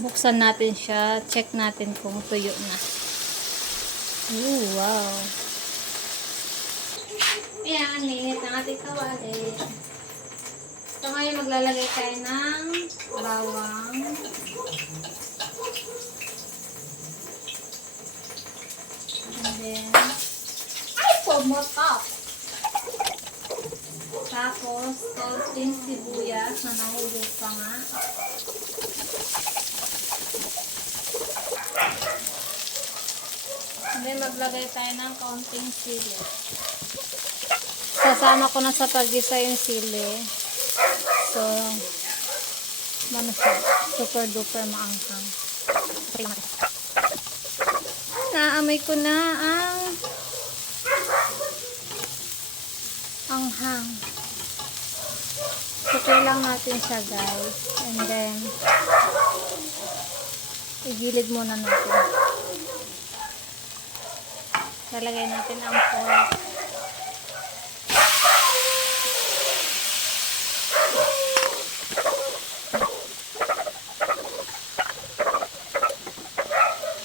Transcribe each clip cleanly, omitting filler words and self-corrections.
Buksan natin siya. Check natin kung tuyo na. Ooh, wow. Ayan, liit ang ating kawali. So, ngayon maglalagay tayo ng bawang. And then, ay, pumotop! Tapos, konting sibuyas na nahulog pa nga. And then, maglagay tayo ng konting sili. Sasama ko na sa pag-isa yung sili. So, ano siya? Super duper maanghang. Naamoy ko na ang anghang. Super lang natin siya, guys. And then, igilid muna natin. Lalagay natin ang pork.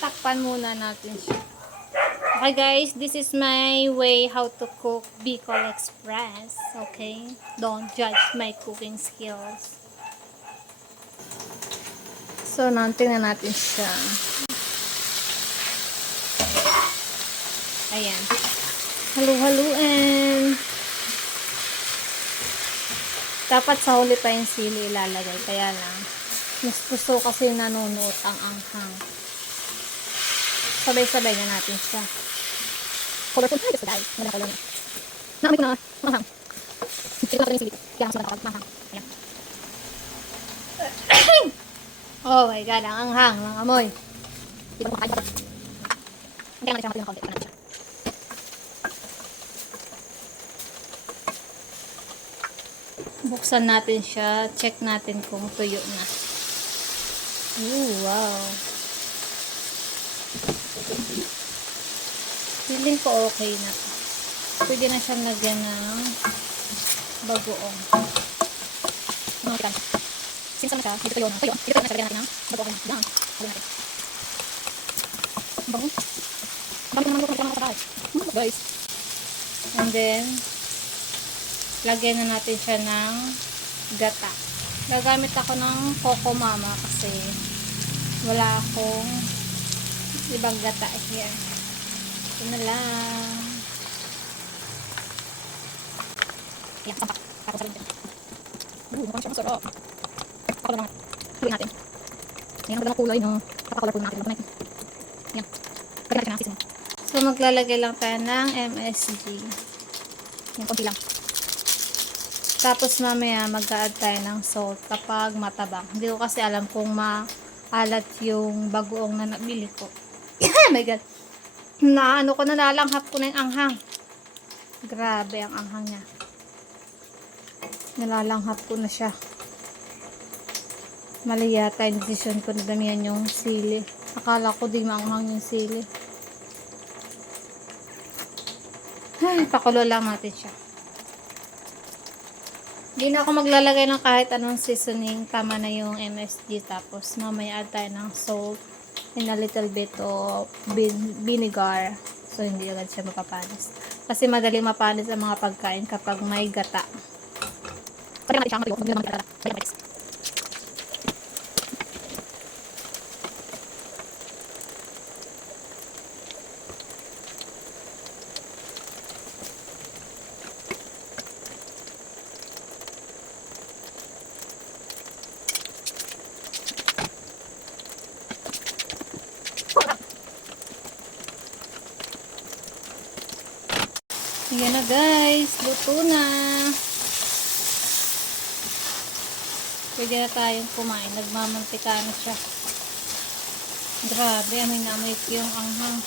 Takpan muna natin siya. Okay guys, this is my way how to cook Bicol Express. Okay? Don't judge my cooking skills. So, tingnan natin siya. Ayan. Halu-haluin. Dapat sa huli pa yung sili ilalagay. Kaya lang, mas gusto kasi nanunuot ang anghang. Sabay-sabay na natin siya. Colorful tayo guys. Maganda color. Naamoy ko na manghang. Hindi ko na yung sili. Kaya mas maganda manghang. Ayan. Oh my god, ang anghang. Ang amoy. Hindi ko makakain pa. Ang kaya natin siya matuloy ng konti. Ito natin siya. Buksan natin siya. Check natin kung tuyo na. Ooh, wow. Feeling ko okay na. Pwede na siyang lagyan ng bagoong. Since ano siya, dito tuyo na. Tuyo. Dito na siya lagyan natin ng bagoong. Yan. Lagyan natin. Bago. Dami naman luto na sa guys. And then, lagyan na natin siya ng gata. Gagamit ako ng Coco Mama kasi wala akong ibang gata here. Ito na lang. Ayan, sampak. Tapos sabihin natin. Mukhang siya masarap. Ako naman. Haluin natin. Ayan, ang magandang kulay, no? Papa-colorful natin. Ayan. Lagyan natin ng seasoning. So, maglalagay lang tayo ng MSG. Ayan, konti lang. Tapos mamaya mag-a-add tayo ng salt kapag matabang. Hindi ko kasi alam kung maalat yung bagoong na nabili ko. Oh my god. Naano ko na, nalanghap ko na yung anghang. Grabe ang anghang niya. Nalalanghap ko na siya. Mali yata yung decision ko na damihan yung sili. Akala ko di maanghang yung sili. Ay, pakulo lang natin siya. Hindi na ako maglalagay ng kahit anong seasoning. Tama na yung MSG. Tapos mamaya add tayo ng salt and a little bit of vinegar. So hindi agad siya mapapanis. Kasi madaling mapanis ang mga pagkain kapag may gata. Pwede natin siya matuyo. Hindi naman gata. Pwede natin. Ayan na guys, luto na. Pwede na tayong kumain. Nagmamantika na siya. Grabe, amoy na amoy ko yung anghang.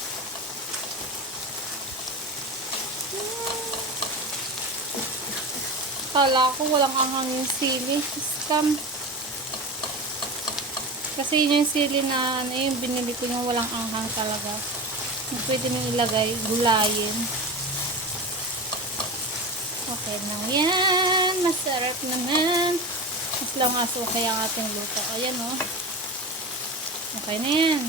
Kala ko walang anghang yung sili. Scam. Kasi yun yung sili na ano yung binili ko yung walang anghang talaga. Pwede nyo ilagay, gulayin. Okay na yan. Masarap naman. Mas lang aso kaya ang ating luto. Ayan o. Okay na yan.